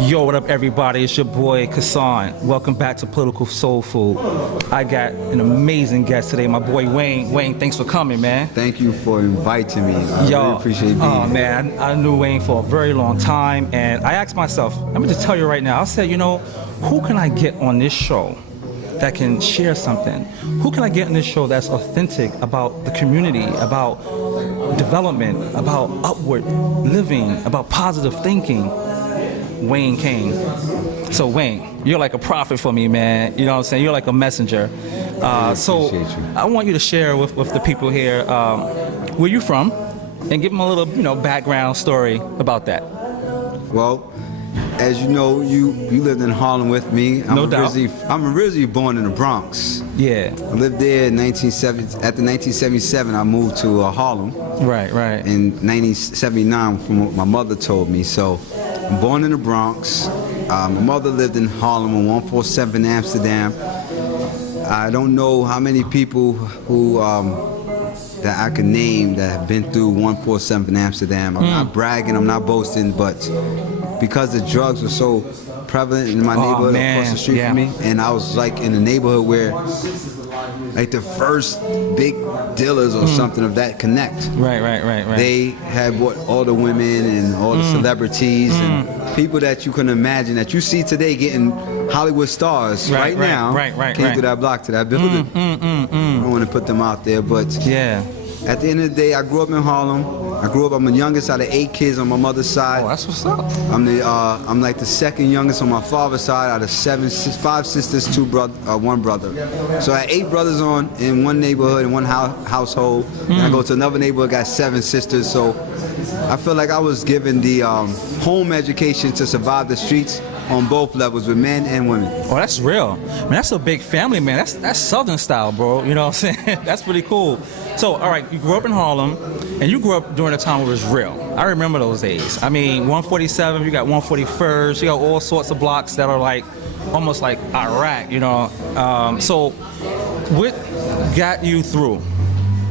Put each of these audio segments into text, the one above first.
Yo, what up, everybody? It's your boy Kasaun. Welcome back to Political Soul Food. I got an amazing guest today, my boy Wayne. Wayne, thanks for coming, man. Thank you for inviting me. I really appreciate being here. Man, I knew Wayne for a very long time, and I asked myself, let me just tell you right now, I said, you know, who can I get on this show that can share something? Who can I get on this show that's authentic about the community, about development, about upward living, about positive thinking? Wayne came. So Wayne, you're like a prophet for me, man. You know what I'm saying? You're like a messenger. So I want you to share with the people here where you from, and give them a little, background story about that. Well, as you know, you lived in Harlem with me. No doubt. I'm originally born in the Bronx. Yeah. I lived there in 1970. After 1977, I moved to Harlem. Right. In 1979, from what my mother told me. So, I'm born in the Bronx. My mother lived in Harlem on 147 Amsterdam. I don't know how many people who that I can name that have been through 147 Amsterdam. I'm not bragging, I'm not boasting, but because the drugs were so prevalent in my neighborhood across the street from me, and I was like in a neighborhood where like the first big dealers or something of that connect. Right. They had what all the women and all the celebrities and people that you can imagine that you see today getting Hollywood stars right now came to that block, to that building. I don't want to put them out there, but at the end of the day, I grew up in Harlem. I'm the youngest out of 8 kids on my mother's side. Oh, that's what's up. I'm like the second youngest on my father's side out of 5 sisters, 1 brother. So I had 8 brothers in one neighborhood, in one household. And I go to another neighborhood, got 7 sisters. So I feel like I was given the home education to survive the streets on both levels, with men and women. Oh, that's real. Man, that's a big family, man. That's Southern style, bro. You know what I'm saying? That's pretty cool. So, all right, you grew up in Harlem, and you grew up during a time where it was real. I remember those days. I mean, 147, you got 141st, you got all sorts of blocks that are like, almost like Iraq, So, what got you through?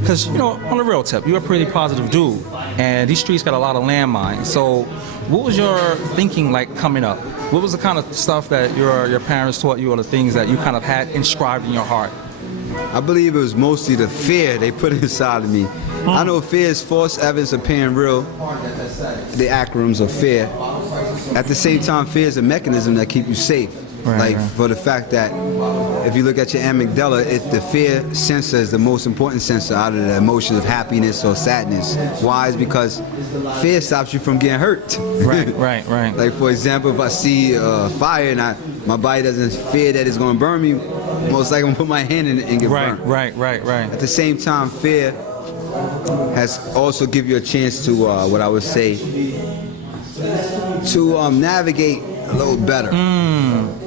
Because, on the real tip, you're a pretty positive dude, and these streets got a lot of landmines. So, what was your thinking like coming up? What was the kind of stuff that your parents taught you, or the things that you kind of had inscribed in your heart? I believe it was mostly the fear they put inside of me. I know fear is false evidence appearing real, the acronyms of fear. At the same time, fear is a mechanism that keeps you safe. For the fact that if you look at your amygdala, the fear sensor is the most important sensor out of the emotions of happiness or sadness. Why? Is because fear stops you from getting hurt. Right. Like, for example, if I see fire and my body doesn't fear that it's going to burn me, most likely I'm going to put my hand in it and get burned. Right. At the same time, fear has also give you a chance to, what I would say, to navigate a little better.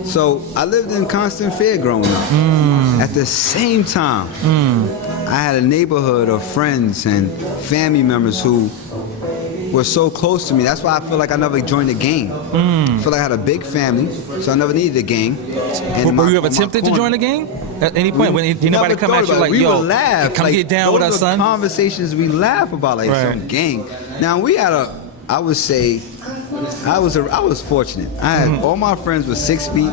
So I lived in constant fear growing up. At the same time, I had a neighborhood of friends and family members who were so close to me. That's why I feel like I never joined a gang. I feel like I had a big family, so I never needed a gang. And were you ever tempted to join a gang at any point? When anybody come at you like, yo, laugh. come get down with us, son? Conversations we laugh about, like some gang. Now we had I would say, I was fortunate. I had all my friends were 6 feet,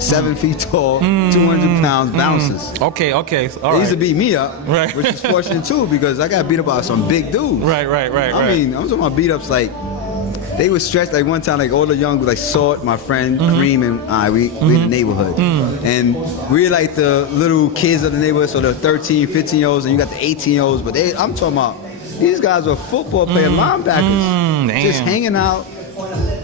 7 feet tall, 200 pounds bouncers. Okay, all right. They used to beat me up, which is fortunate too, because I got beat up by some big dudes. Right. I mean, I'm talking about beat ups like, they were stretched. Like one time, like all the young, like Salt, my friend, Cream, and I, we in the neighborhood. And we're like the little kids of the neighborhood, so the 13, 15-year-olds, and you got the 18-year-olds, but I'm talking about, these guys were football player linebackers, just hanging out.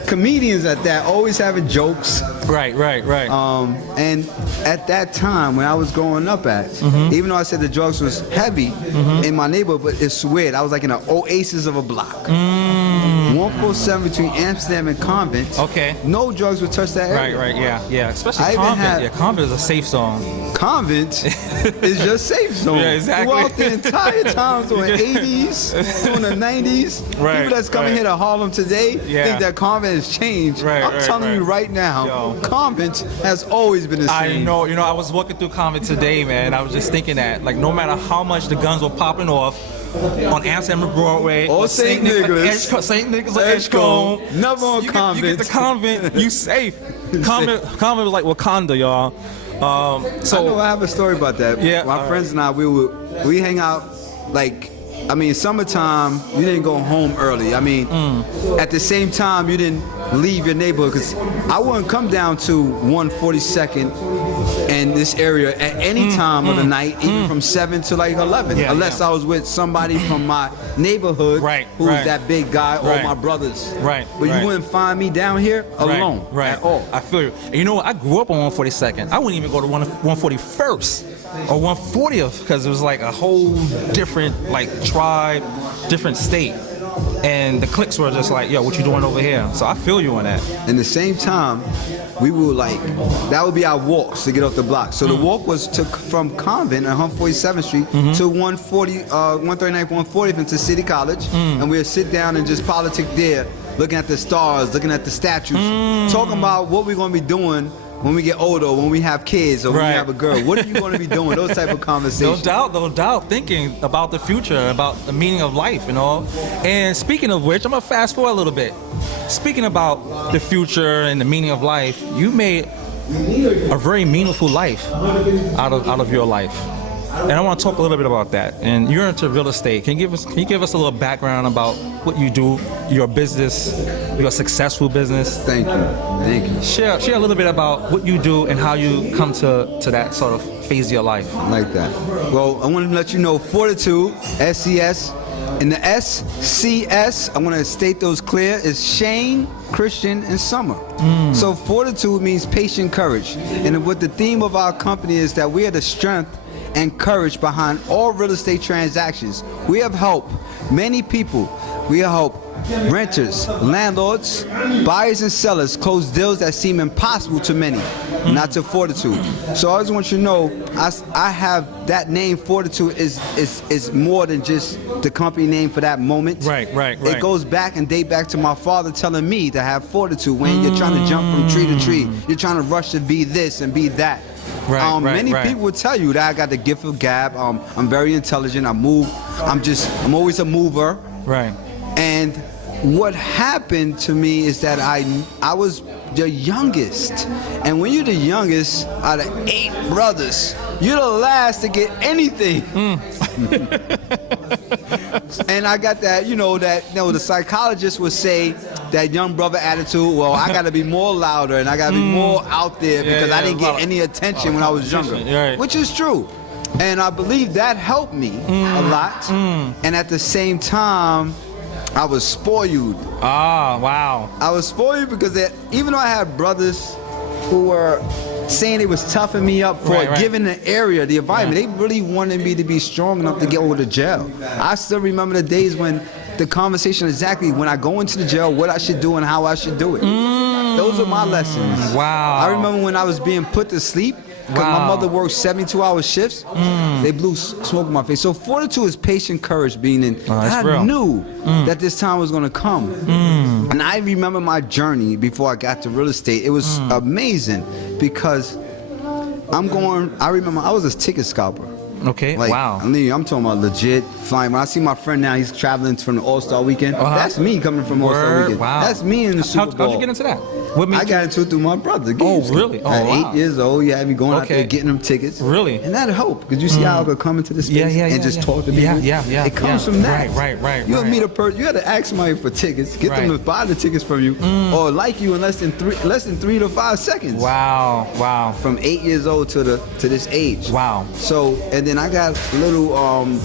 Comedians at that, always having jokes. Right. And at that time, when I was growing up even though I said the drugs was heavy in my neighborhood, but it's weird. I was like in an oasis of a block. 147 between Amsterdam and Convent. Okay. No drugs would touch that area. Right. Yeah. Especially Convent. Convent is a safe zone. Convent is your safe zone. Yeah, exactly. Throughout the entire time, during the 80s, during the 90s, people that's coming here to Harlem today think that Convent has changed. I'm telling you right now, Convent has always been the same. I know. I was walking through Convent today, man. I was just thinking that, like, no matter how much the guns were popping off, on Amsterdam and Broadway. Or St. Nicholas. St. Nicholas or Edgecombe. Never on Convent. You get the convent, you safe. Convent was like Wakanda, y'all. So I know I have a story about that. Yeah, my friends and I, we hang out like. I mean, summertime, you didn't go home early. I mean, at the same time, you didn't leave your neighborhood, because I wouldn't come down to 142nd and this area at any time of the night, even from 7 to like 11, unless I was with somebody from my neighborhood who's that big guy, or my brothers. But you wouldn't find me down here alone at all. I feel you. And you know what? I grew up on 142nd. I wouldn't even go to 141st. Or 140th, because it was like a whole different like tribe, different state, and the cliques were just like, yo, what you doing over here? So I feel you on that. In the same time, we would like, that would be our walks to get off the block. So the walk was from Convent on 147th Street to 139th, 140th into City College, and we'd sit down and just politic there, looking at the stars, looking at the statues, talking about what we're going to be doing when we get older, when we have kids, or when we have a girl. What are you going to be doing? Those type of conversations. No doubt. Thinking about the future, about the meaning of life, you know. And speaking of which, I'm going to fast forward a little bit. Speaking about the future and the meaning of life, you made a very meaningful life out of your life. And I want to talk a little bit about that. And you're into real estate. Can you give us a little background about what you do, your business, your successful business? Thank you. Share a little bit about what you do and how you come to that sort of phase of your life. I like that. Well, I want to let you know Fortitude SCS. And the SCS, I want to state those clear, is Shane, Christian, and Summer. So Fortitude means patient courage. And what the theme of our company is that we are the strength and courage behind all real estate transactions. We have helped many people. We have helped renters, landlords, buyers and sellers close deals that seem impossible to many, not to Fortitude. So I just want you to know, I have that name Fortitude is more than just the company name for that moment. Right. It goes back and date back to my father telling me to have fortitude when you're trying to jump from tree to tree. You're trying to rush to be this and be that. Many people will tell you that I got the gift of gab. I'm very intelligent. I move. I'm always a mover. Right. And what happened to me is that I was the youngest. And when you're the youngest out of 8 brothers, you're the last to get anything. And I got that, the psychologist would say that young brother attitude, well, I got to be more louder and I got to be more out there because I didn't get any attention when I was younger, which is true. And I believe that helped me a lot. And at the same time, I was spoiled. Wow. I was spoiled because even though I had brothers who were saying they was toughing me up for giving the area, the environment, they really wanted me to be strong enough to get over to jail. I still remember the days when the conversation exactly when I go into the jail, what I should do and how I should do it. Those are my lessons. Wow. I remember when I was being put to sleep, because my mother worked 72-hour shifts, they blew smoke in my face. So Fortitude is patient courage being in. I knew that this time was going to come. And I remember my journey before I got to real estate. It was amazing because I remember I was a ticket scalper. Okay, wow. I'm talking about legit flying. When I see my friend now, he's traveling from the All-Star Weekend. That's me coming from All-Star Weekend. Wow. That's me in the Super Bowl. How'd you get into that? I got into it through my brother. Really? At 8 years old, he had me going out there getting them tickets. Really? And that helped, because you see how I could come into the space and just talk to people. It comes from that. Right. You meet a person, you had to ask somebody for tickets, get them to buy the tickets from you, or like you in less than 3 to 5 seconds. Wow. From 8 years old to this age. Wow. So, and then I got a little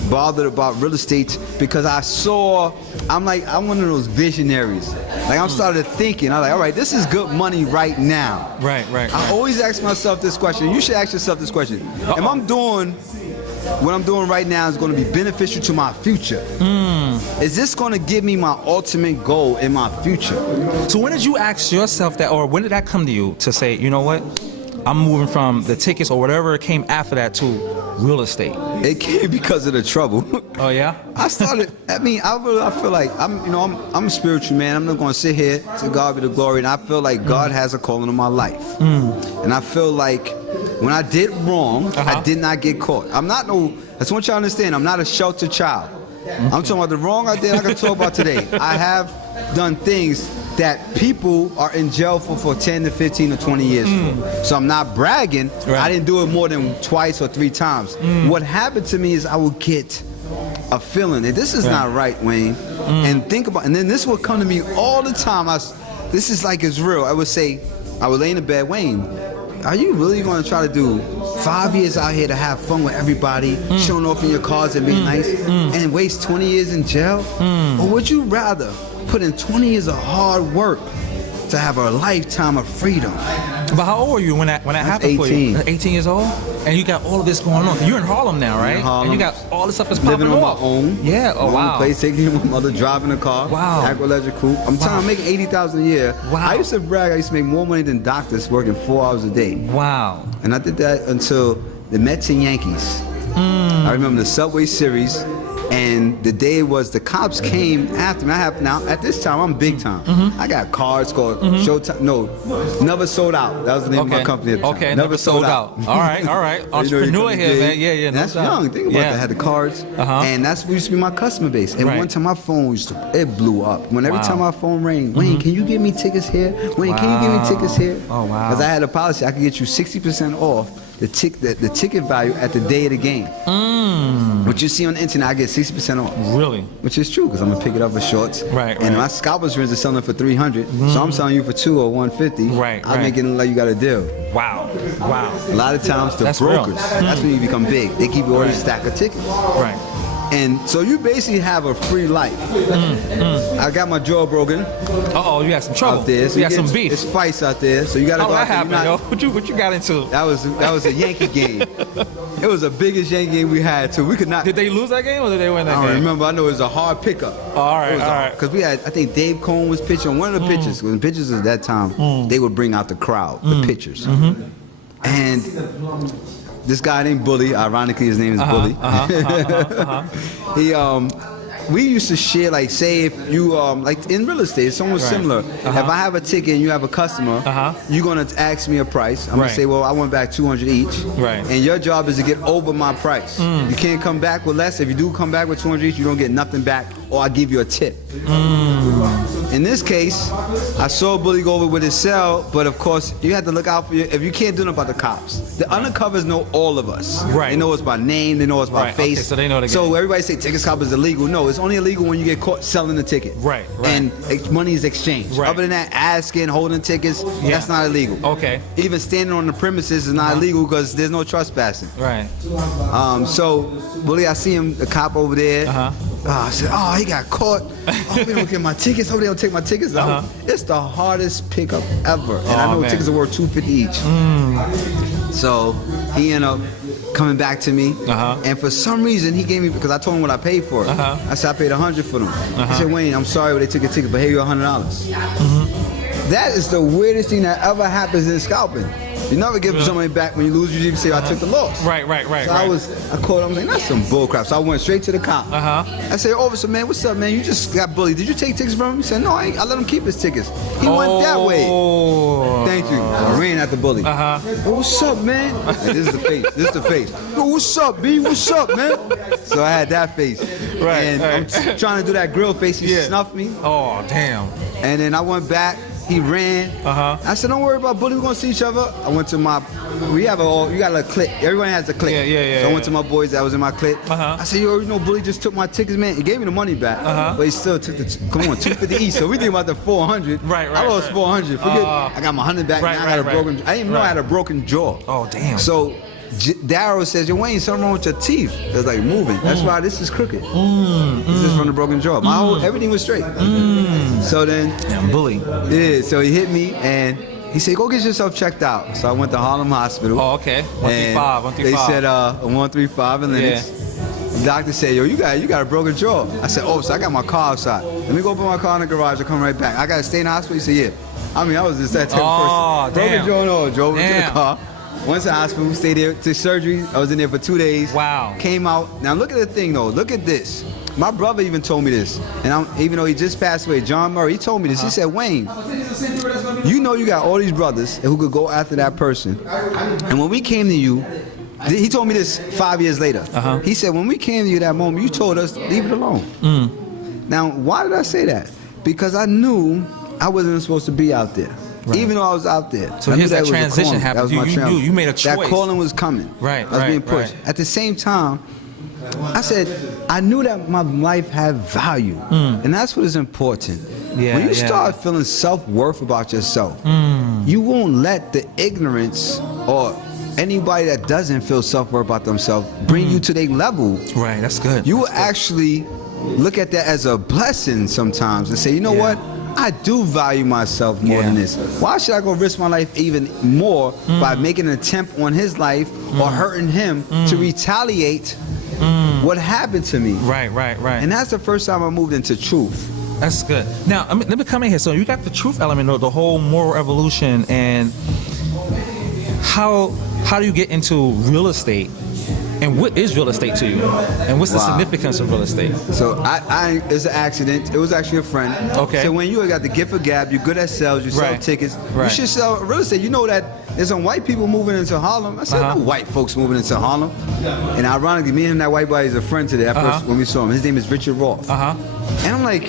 bothered about real estate because I'm one of those visionaries. Like I'm started thinking, I'm like, all right, this is good money right now. Right. I always ask myself this question. You should ask yourself this question. If I'm doing what I'm doing right now is going to be beneficial to my future, is this going to give me my ultimate goal in my future? So when did you ask yourself that, or when did that come to you to say, you know what, I'm moving from the tickets or whatever came after that to real estate? It came because of the trouble. Oh yeah? I started, I feel like I'm a spiritual man. I'm not going to sit here, to God be the glory, and I feel like God has a calling on my life. And I feel like when I did wrong, I did not get caught. I just want you to understand, I'm not a sheltered child. I'm talking about the wrong idea I can talk about today. I have done things that people are in jail for 10 to 15 or 20 years for. So I'm not bragging. Right. I didn't do it more than twice or 3 times. What happened to me is I would get a feeling that this is not right, Wayne. And think about, and then this would come to me all the time. This is like it's real. I would say, I would lay in the bed, Wayne, are you really going to try to do 5 years out here to have fun with everybody, showing off in your cars and being nice, and waste 20 years in jail? Or would you rather put in 20 years of hard work to have a lifetime of freedom? But how old were you when that happened for you? 18 years old? And you got all of this going on. You're in Harlem now, right? Harlem. And you got all this stuff that's popping Living on off. my own. Yeah, oh my wow. own place, taking my mother, driving a car. Wow. Agriculture Cooke. I'm telling you, I'm making $80,000 a year. Wow. I used to brag I used to make more money than doctors working 4 hours a day. Wow. And I did that until the Mets and Yankees. I remember the Subway Series, and the day was the cops came after me. I have now at this time I'm big time. I got cards called Showtime. No, Never Sold Out. That was the name of my company at the time. Okay, Never Sold Out. All right. Entrepreneur here, man. Yeah. And that's young. Think about that. I had the cards, and that's what used to be my customer base. And one time my phone it blew up. Every time my phone rang, Wayne, can you give me tickets here? Wayne, can you give me tickets here? Oh wow. Because I had a policy, I could get you 60% off the ticket value at the day of the game. What you see on the internet, I get 60% off. Really? Which is true, because I'm gonna pick it up for shorts. Right. And my scalpers friends are selling it for 300, so I'm selling you for 2 or 150. Right. I'm making it like you got a deal. Wow. A lot of times the That's brokers, real. that's when you become big. They keep you all these stack of tickets. Right. And so you basically have a free life. I got my jaw broken Uh-oh, you got some trouble. out there. So you got some beef. There's fights out there, so you gotta How go that out there. happened, yo? What you got into? That was a Yankee game. It was the biggest Yankee game we had too. We could not. Did they lose that game or did they win that I game? don't remember. I know it was a hard pickup. All right. Because we had, I think Dave Cohn was pitching. One of the pitchers, when the pitchers at that time, they would bring out the crowd, the pitchers. And this guy named Bully, ironically his name is Bully. We used to share, like, say if you, like in real estate, it's almost similar. If I have a ticket and you have a customer, you're going to ask me a price. I'm going to say, well, I want back 200 each. Right. And your job is to get over my price. You can't come back with less. If you do come back with 200 each, you don't get nothing back, or I give you a tip. In this case, I saw Bully go over with his cell, but of course, you have to look out for you. If you can't do nothing about the cops, the undercovers know all of us. Right. They know us by name, they know us by face. Okay, so they know the game. So everybody say ticket scalp is illegal. No, it's only illegal when you get caught selling the ticket. Right. And money is exchanged. Right. Other than that, asking, holding tickets, that's not illegal. Okay. Even standing on the premises is not illegal because there's no trespassing. Right. So, Bully, I see him, the cop over there. I said, oh, he got caught. Oh, they don't get my tickets. Oh, they don't take my tickets out. It's the hardest pickup ever. And I know tickets are worth $250 each. So he ended up coming back to me. And for some reason, he gave me, because I told him what I paid for it. I said, I paid $100 for them. He said, Wayne, I'm sorry, but they took a ticket, but here you $100. That is the weirdest thing that ever happens in scalping. You never give somebody back when you lose. You usually say, I took the loss. Right. So I called him, I was like, that's some bullcrap. So I went straight to the cop. I said, officer, man, what's up, man? You just got bullied. Did you take tickets from him? He said, no, I let him keep his tickets. He went that way. Thank you. I ran at the bully. Oh, what's up, man? Hey, this is the face. Yo, what's up, B? What's up, man? So I had that face. And I'm trying to do that grill face. He snuffed me. Oh, damn. And then I went back. He ran. I said, don't worry about Bully. We're going to see each other. I went to you got a clique. Everyone has a clique. So I went to my boys that was in my clique. I said, yo, you know, Bully just took my tickets, man. He gave me the money back. But he still took come on, 250 each. So we think about the 400. I lost 400. Forget, I got my 100 back. Now I got a broken, I didn't even know I had a broken jaw. Oh, damn. So Darryl says, yo, Wayne, something wrong with your teeth. It's like moving. That's why this is crooked. This is from the broken jaw. Everything was straight. So then, Bully. Yeah, so he hit me and he said, go get yourself checked out. So I went to Harlem Hospital. Oh, okay. 135. They said 135 in Lennox. The doctor said, yo, you got a broken jaw. I said, oh, so I got my car outside. Let me go put my car in the garage. I'll come right back. I got to stay in the hospital? He said, yeah. I mean, I was just that type of person. Broken jaw and all. Drove into the car. Went to the hospital, stayed there, took surgery. I was in there for 2 days. Wow. Came out. Now look at the thing though. Look at this. My brother even told me this. And even though he just passed away, John Murray, he told me this. He said, Wayne, you know you got all these brothers who could go after that person. And when we came to you, He told me this 5 years later. He said, when we came to you that moment, you told us, leave it alone. Now, why did I say that? Because I knew I wasn't supposed to be out there. Right. Even though I was out there. So here's that transition happened. You made a choice. That calling was coming. Right, I was being pushed. At the same time, I said, I knew that my life had value. And that's what is important. When you start feeling self-worth about yourself, you won't let the ignorance or anybody that doesn't feel self-worth about themselves bring you to their level. Right, that's good. You will actually look at that as a blessing sometimes and say, you know what? I do value myself more than this. Why should I go risk my life even more by making an attempt on his life or hurting him to retaliate what happened to me? Right. And that's the first time I moved into truth. That's good. Now, let me come in here. So you got the truth element of the whole moral evolution, and how do you get into real estate? And what is real estate to you? And what's the significance of real estate? So it's an accident. It was actually a friend. Okay. So when you got the gift of gab, you're good at sales, you sell tickets, you should sell real estate. You know that there's some white people moving into Harlem. I said, no white folks moving into Harlem. And ironically, me and that white boy is a friend today at first when we saw him. His name is Richard Roth. And I'm like,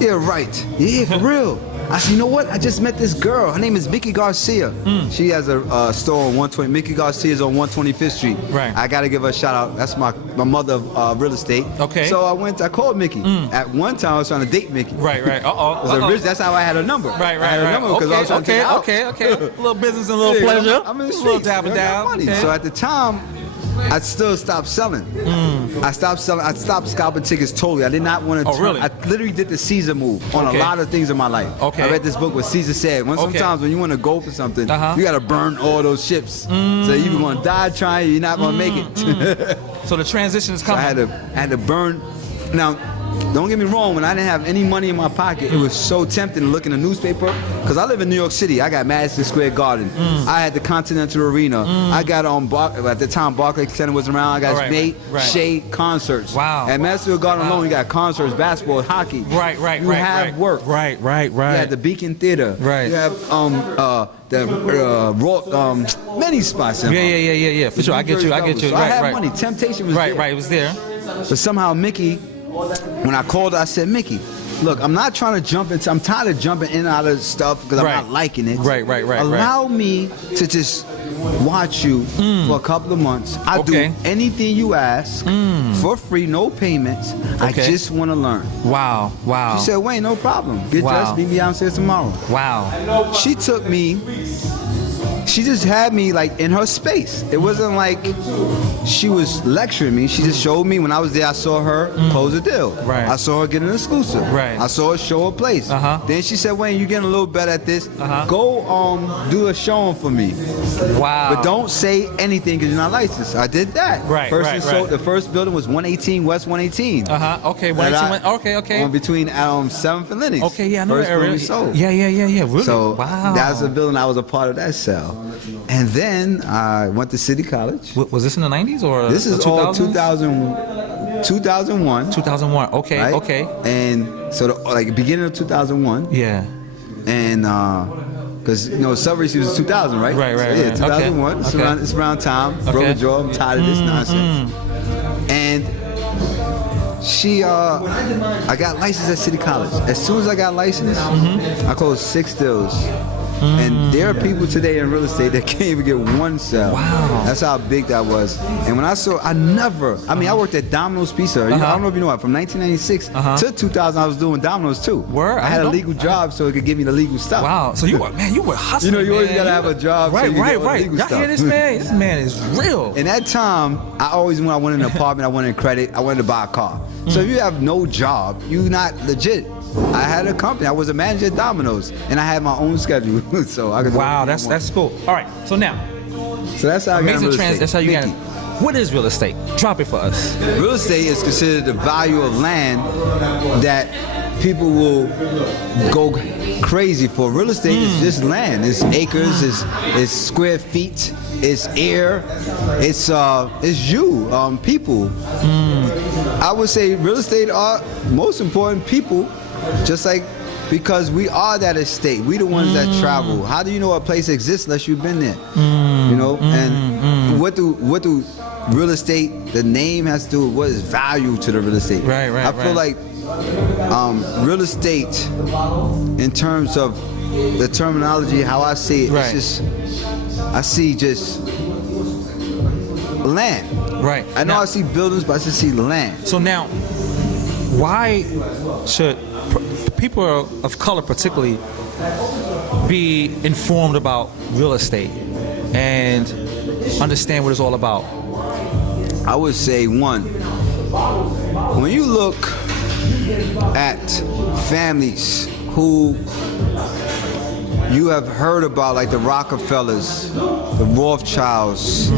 yeah, right. Yeah, for real. I said, you know what? I just met this girl. Her name is Mickey Garcia. She has a store on 120. Mickey Garcia is on 125th Street. Right. I got to give her a shout out. That's my mother of real estate. Okay. So I called Mickey. At one time, I was trying to date Mickey. Right. That's how I had her number. Right. I had her number because I was trying to take her out. Okay. A little business and a little pleasure. I'm in the streets. A little streets. down. Okay. So at the time, I still stopped selling. I stopped selling. I stopped scalping tickets totally. I did not want to. Really? I literally did the Caesar move on a lot of things in my life. Okay. I read this book what Caesar said. Sometimes when you want to go for something, you got to burn all those ships. So you're going to die trying. You're not going to make it. So the transition is coming. So I had to burn. Now, don't get me wrong, when I didn't have any money in my pocket, it was so tempting to look in the newspaper, because I live in New York City. I got Madison Square Garden. I had the Continental Arena. I got at the time Barclays Center was around. I got Shea concerts. Wow. At Madison Square Garden alone, you got concerts, basketball, hockey. You have work. Right. You had the Beacon Theater. Right. You have many spots. Yeah. For sure. I get you. So I had money. Temptation was there. It was there. But somehow Mickey, when I called her, I said, Mickey, look, I'm not trying to jump into, I'm tired of jumping in and out of stuff because I'm not liking it. Right. Allow me to just watch you for a couple of months. I'll do anything you ask for free, no payments. I just want to learn. Wow. She said, Wayne, no problem. Get dressed, meet me downstairs tomorrow. Wow. She took me, she just had me like in her space. It wasn't like she was lecturing me. She just showed me. When I was there, I saw her close a deal. Right. I saw her get an exclusive. Right. I saw her show a place. Then she said, Wayne, you're getting a little better at this. Go do a showing for me. Wow. But don't say anything because you're not licensed. I did that. Right. The first building was 118 West 118. Okay. 118. Okay. On between 7th and Lennox. Okay. Yeah, I know that area. Sold. Yeah. Really? So wow. That's a building. I was a part of that sale. And then I went to City College. Was this in the 90s or this is 2000s? all 2001. 2001. Okay. Right? Okay. And so like beginning of 2001. Yeah. And because Sub Receivers was 2000, right? Right. So, yeah, 2001. Okay. It's around time. Broke a jaw. I'm tired of this nonsense. And I got licensed at City College. As soon as I got licensed, I closed 6 deals. And there are people today in real estate that can't even get one sale. Wow. That's how big that was. And when I worked at Domino's Pizza. I don't know if you know what, from 1996 to 2000, I was doing Domino's too. Word? I had a legal job so it could give me the legal stuff. Wow. So you were hustling. You always got to have a job. Right. So you get legal Y'all stuff. hear this man? This man is real. In that time, when I went in an apartment, I wanted credit, I wanted to buy a car. So if you have no job, you're not legit. I had a company. I was a manager at Domino's, and I had my own schedule, so I could. Wow, that's cool. All right, so now. So that's how I got real estate. That's how you got it. What is real estate? Drop it for us. Real estate is considered the value of land that people will go crazy for. Real estate is just land. It's acres. It's square feet. It's air. It's you, people. I would say real estate are most important people. Just like Because we are that estate. We the ones that travel. How do you know a place exists unless you've been there? You know? And what do real estate, the name has to do with what is value to the real estate. Right. I feel like real estate, in terms of the terminology, how I see it, it's just, I see just land. Right. I know I see buildings, but I just see land. So now, why should people of color particularly be informed about real estate and understand what it's all about? I would say, one, when you look at families who you have heard about, like the Rockefellers, the Rothschilds,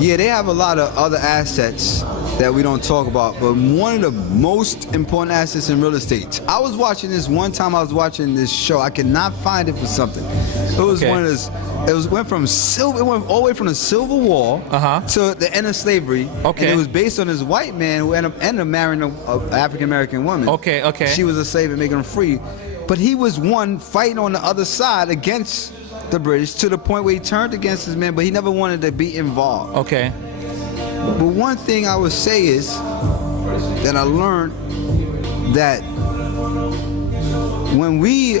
yeah, they have a lot of other assets that we don't talk about, but one of the most important assets in real estate. I was watching this one time. I was watching this show. I could not find it for something. It was one of those. It went all the way from the Civil War to the end of slavery. Okay. And it was based on this white man who ended up marrying an African American woman. Okay. She was a slave and making him free, but he was one fighting on the other side against the British to the point where he turned against his men, but he never wanted to be involved. Okay. But one thing I would say is that I learned that when we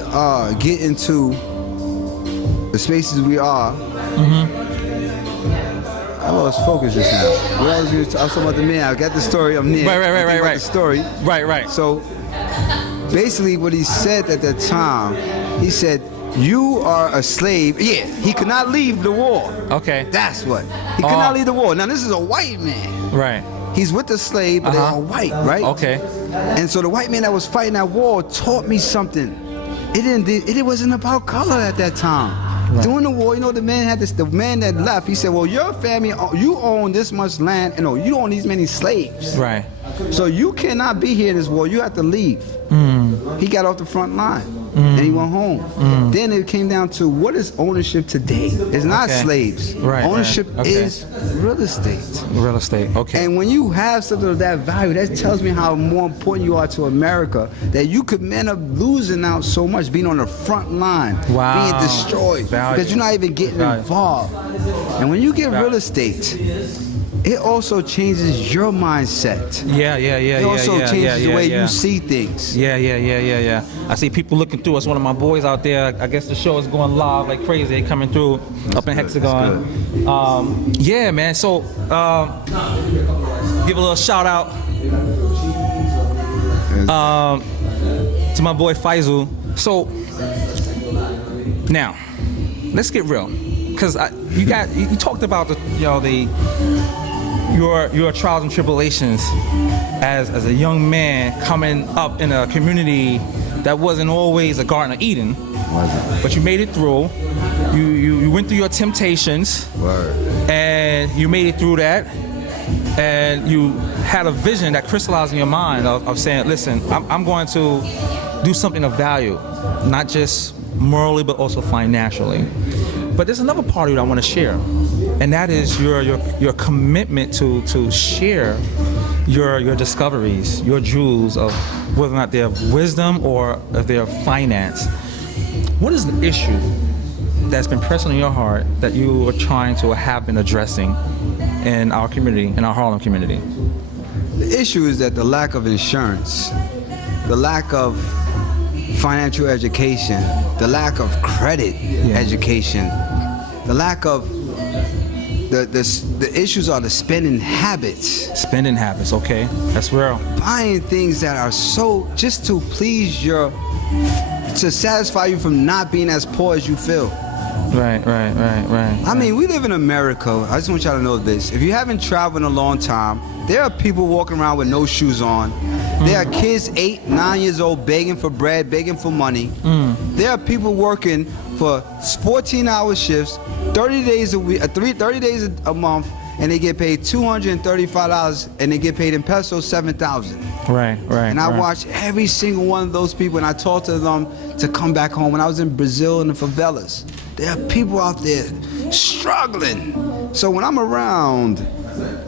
get into the spaces we are, I lost focus just now. I was talking about the man. I got the story. I'm near. Right. The story. Right. So basically, what he said at that time, he said, "You are a slave." Yeah, he could not leave the war. Okay. That's what. He could not leave the war. Now, this is a white man. Right. He's with the slave, but they're all white, right? Okay. And so the white man that was fighting that war taught me something. It wasn't about color at that time. Right. During the war, you know, the man that left, he said, well, your family, you own this much land, and you own these many slaves. Right. So you cannot be here in this war. You have to leave. He got off the front line. And he went home. Then it came down to, what is ownership today? It's not slaves. Right, ownership is real estate. Real estate, okay. And when you have something of that value, that tells me how more important you are to America, that you could end up losing out so much, being on the front line, being destroyed, because you're not even getting involved. And when you get real estate, it also changes your mindset. It also changes the way you see things. Yeah. I see people looking through. It's one of my boys out there. I guess the show is going live like crazy. They coming through up in Hexagon. Yeah, man. So give a little shout out to my boy Faisal. So now, let's get real, because you talked about your trials and tribulations as a young man coming up in a community that wasn't always a Garden of Eden. But you made it through. You went through your temptations. And you made it through that. And you had a vision that crystallized in your mind of saying, listen, I'm going to do something of value, not just morally, but also financially. But there's another part of you I want to share, and that is your commitment to share your discoveries, your jewels of whether or not they're wisdom or if they're finance. What is the issue that's been pressing on your heart that you are trying to have been addressing in our community, in our Harlem community? The issue is that the lack of insurance, the lack of financial education, the lack of credit education, the lack of the issues are the spending habits. Spending habits, okay, that's real. Buying things that are so just to please to satisfy you from not being as poor as you feel. Right. I mean, we live in America. I just want y'all to know this. If you haven't traveled in a long time, there are people walking around with no shoes on. There are kids 8, 9 years old begging for bread, begging for money. There are people working for 14-hour shifts, 30 days a week, 30 days a month, and they get paid $235, and they get paid in pesos $7,000. Right. And I watch every single one of those people, and I talk to them to come back home. When I was in Brazil in the favelas, there are people out there struggling. So when I'm around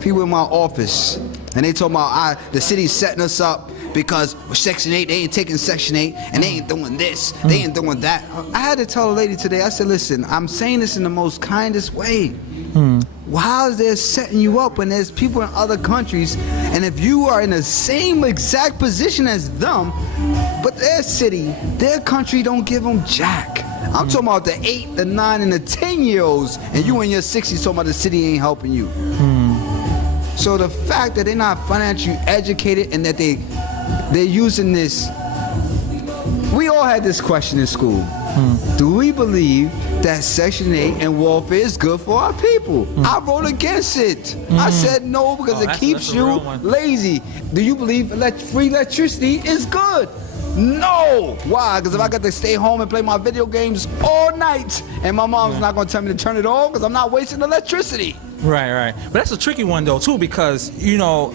people in my office, and they talk about the city's setting us up, because with Section 8, they ain't taking Section 8, and they ain't doing this, they ain't doing that. I had to tell a lady today, I said, listen, I'm saying this in the most kindest way. How is they setting you up when there's people in other countries, and if you are in the same exact position as them, but their city, their country don't give them jack. I'm talking about the 8, the 9, and the 10-year-olds, and you in your 60s talking about the city ain't helping you. So the fact that they're not financially educated and that they're using this, we all had this question in school. Do we believe that Section 8 and welfare is good for our people? I wrote against it. I said no because it keeps you lazy. Do you believe free electricity is good? No. Why? Because if I got to stay home and play my video games all night and my mom's not going to tell me to turn it on because I'm not wasting electricity. Right. But that's a tricky one though too, because you know,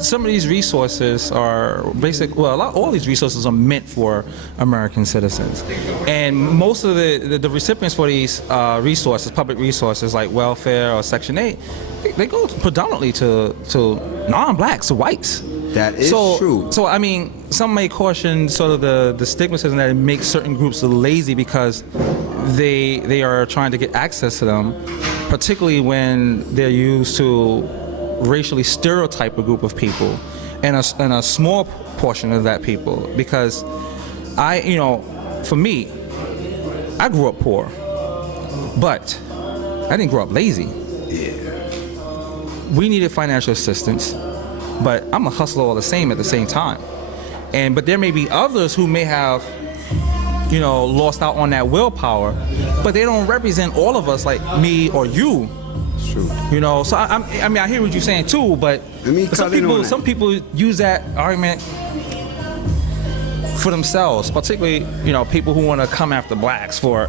some of these resources are all these resources are meant for American citizens, and most of the recipients for these resources, public resources like welfare or Section 8, they go predominantly to non-blacks, to whites. That is true. So I mean, some may caution sort of the stigmatism that it makes certain groups lazy because they are trying to get access to them, particularly when they're used to racially stereotype a group of people and a small portion of that people. Because for me, I grew up poor, but I didn't grow up lazy. We needed financial assistance, but I'm a hustler all the same at the same time. But there may be others who may have lost out on that willpower, but they don't represent all of us like me or you. True. So I mean I hear what you're saying too, but some people use that argument for themselves, particularly people who want to come after blacks for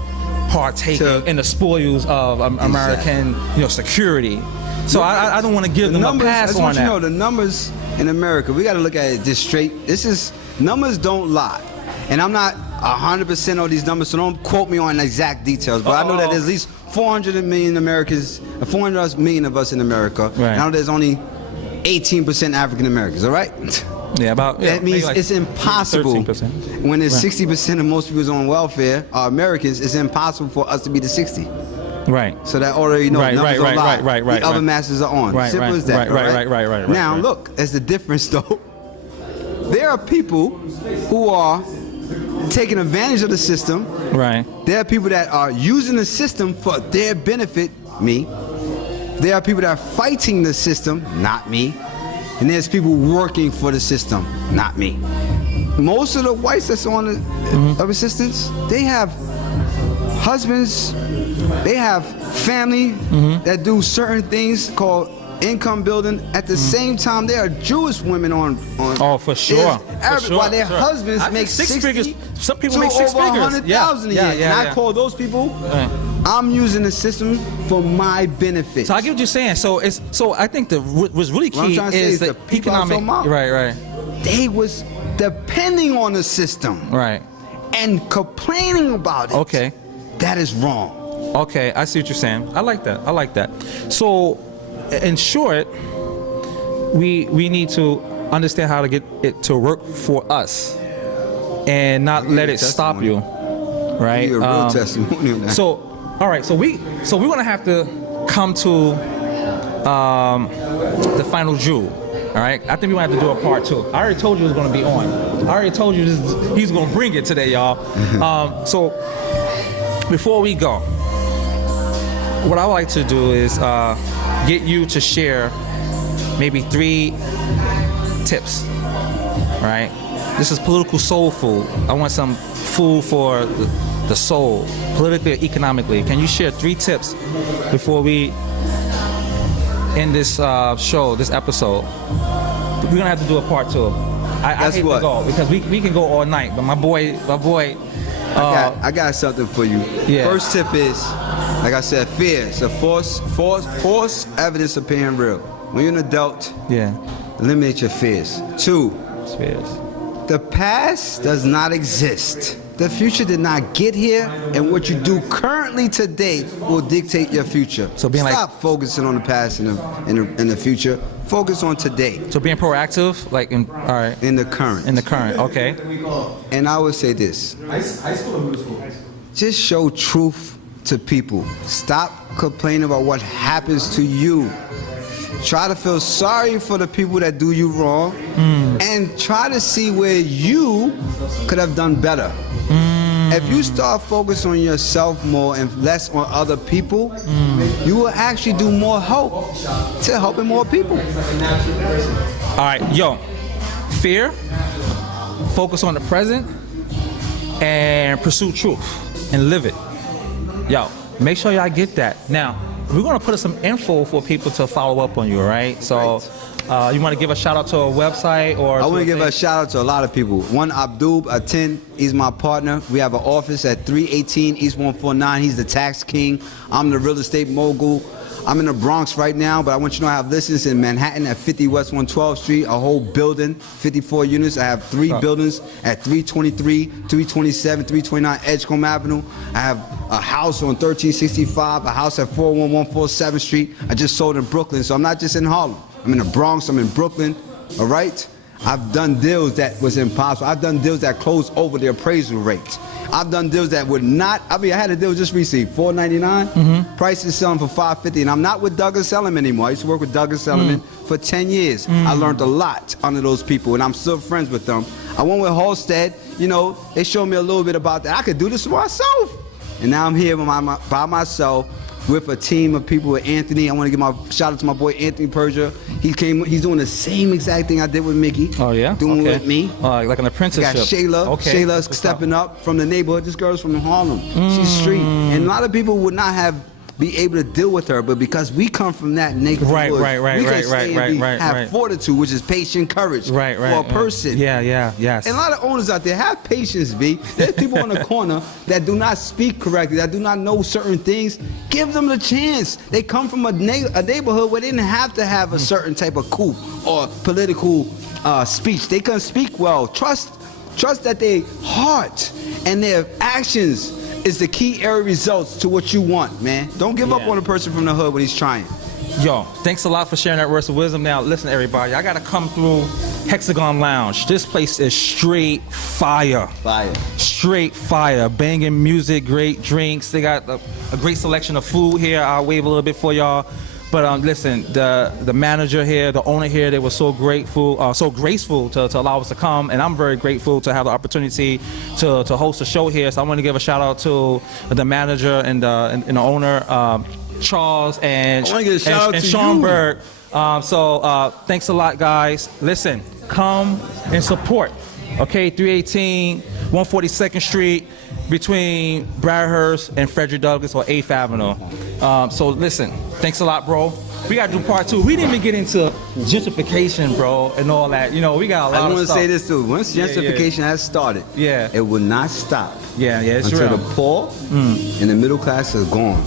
partaking in the spoils of American security. So I don't want to give them a pass on that. The numbers in America, we got to look at it just straight. Numbers don't lie, and I'm not 100% on these numbers, so don't quote me on exact details. But I know that there's at least 400 million Americans, 400 million of us in America. Right. Now there's only 18% African Americans. All right. Yeah, that means like it's impossible. 13%. When there's 60% of most people on welfare are Americans, it's impossible for us to be the 60. Right. So that already numbers are live. Right. The other masses are on. Simple as that. Right. Now look, as the difference though, there are people who are taking advantage of the system. Right. There are people that are using the system for their benefit, me. There are people that are fighting the system, not me. And there's people working for the system, not me. Most of the whites that's on the assistance, they have husbands, they have family that do certain things called income building. At the same time, there are Jewish women on. Oh, for sure. While their husbands make six figures. Some people make six figures. 100,000 a year. And I call those people. I'm using the system for my benefit. So I get what you're saying. So I think what's really key is the economic. Right. They was depending on the system. Right. And complaining about it. Okay. That is wrong. Okay, I see what you're saying. I like that. So, in short, we need to understand how to get it to work for us, and not let it stop you, right? You're a real testimony on that. So, all right. So we're gonna have to come to the final jewel. All right. I think we're gonna have to do a part 2. I already told you it was gonna be on. I already told you he's gonna bring it today, y'all. So before we go, what I would like to do is get you to share maybe 3 tips, right? This is political soul food. I want some food for the soul, politically or economically. Can you share 3 tips before we end this show, this episode? We're gonna have to do a part 2. I hate to go because we can go all night, but my boy. I got something for you. Yeah. First tip is, like I said, fear. It's a false evidence appearing real. When you're an adult, eliminate your fears. 2, fears. The past does not exist. The future did not get here, and what you do currently today will dictate your future. So stop focusing on the past and the future. Focus on today. So being proactive, like in the current. In the current, okay. And I would say this: high school or middle school? Just show truth to people. Stop complaining about what happens to you. Try to feel sorry for the people that do you wrong, and try to see where you could have done better. If you start focusing on yourself more and less on other people, you will actually do more help to helping more people. All right, yo, fear, focus on the present, and pursue truth and live it. Yo, make sure y'all get that. Now, we're gonna put some info for people to follow up on you, right? So, you want to give a shout out to a website or? I want to give a shout out to a lot of people. One, Abdul Atin, he's my partner. We have an office at 318 East 149. He's the tax king. I'm the real estate mogul. I'm in the Bronx right now, but I want you to know I have listings in Manhattan at 50 West 112th Street, a whole building, 54 units. I have 3 buildings at 323, 327, 329 Edgecombe Avenue. I have a house on 1365, a house at 41147th Street. I just sold in Brooklyn, so I'm not just in Harlem. I'm in the Bronx, I'm in Brooklyn, all right? I've done deals that was impossible. I've done deals that closed over the appraisal rates. I've done deals that would not, I had a deal just recently, $499. Price is selling for $550, and I'm not with Douglas Elliman anymore. I used to work with Douglas Elliman for 10 years. I learned a lot under those people, and I'm still friends with them. I went with Halstead, you know, they showed me a little bit about that. I could do this myself. And now I'm here by myself with a team of people with Anthony. I want to give my shout out to my boy Anthony Persia. He's doing the same exact thing I did with Mickey. Oh yeah? Doing with me. Like an apprenticeship. Got Shayla. Okay. Shayla's stepping up from the neighborhood. This girl's from Harlem. She's street. And a lot of people would not be able to deal with her, but because we come from that neighborhood, we can have fortitude, which is patient courage for a person. Yes. And a lot of owners out there have patience, B. There's people on the corner that do not speak correctly, that do not know certain things. Give them the chance. They come from a neighborhood where they didn't have to have a certain type of coup or political speech. They can speak well. Trust that their heart and their actions is the key area results to what you want, man. Don't give up on a person from the hood when he's trying. Yo, thanks a lot for sharing that words of wisdom. Now, listen, everybody, I gotta come through Hexagon Lounge. This place is straight fire. Straight fire. Banging music, great drinks. They got a great selection of food here. I'll wave a little bit for y'all. But listen, the manager here, the owner here, they were so grateful, so graceful to allow us to come, and I'm very grateful to have the opportunity to host a show here. So I want to give a shout out to the manager and the owner, Charles and Schoenberg. Thanks a lot, guys. Listen, come and support. Okay, 318, 142nd Street, between Bradhurst and Frederick Douglass or 8th Avenue. So listen, thanks a lot, bro. We gotta do part 2. We didn't even get into gentrification, bro, and all that. You know, we got a lot of stuff. I want to say this too. Once gentrification has started, it will not stop. It's until real. the poor and the middle class are gone.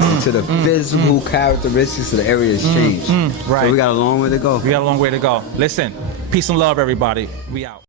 Until the physical characteristics of the area has changed. So we got a long way to go. We got a long way to go. Listen, peace and love, everybody. We out.